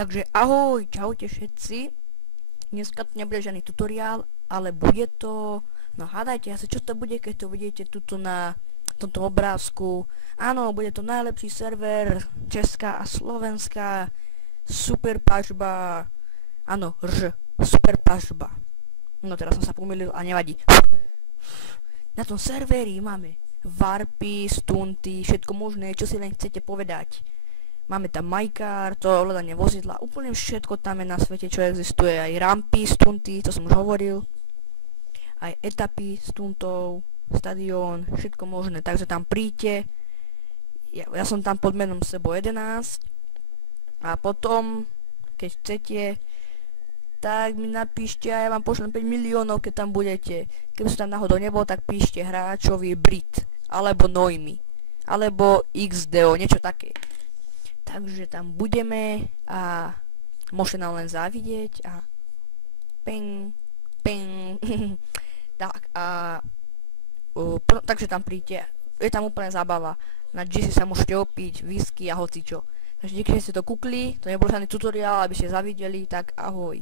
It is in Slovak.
Takže ahoj, čaute všetci. Dneska to nebude žiadny tutoriál, ale bude to... No hádajte asi, čo to bude, keď to vidíte tuto na tomto obrázku. Áno, bude to najlepší server Česká a Slovenská. Super pažba. Áno, super pažba. No teraz som sa pomýlil a nevadí. Na tom serveri máme warpy, stunty, všetko možné, čo si len chcete povedať. Máme tam MyCar, to je ovládanie vozidla, úplne všetko tam je na svete, čo existuje, aj rampy, stunty, to som už hovoril, aj etapy stuntov, stadión, všetko možné, takže tam príďte, ja som tam pod menom Sebo11 a potom, keď chcete, tak mi napíšte a ja vám pošlem 5 miliónov, keď tam budete. Keby som tam náhodou nebol, tak píšte hráčovi Brit, alebo Noimi, alebo XDO, niečo také. Takže tam budeme a môžete nám len závidieť a ping, ping. Tak a takže tam príďte, je tam úplne zábava. Na GC sa môžete opiť, whisky a hocičo. Takže díky, že ste to kúkli, to nebol žiadny tutoriál, aby ste zavideli, tak ahoj.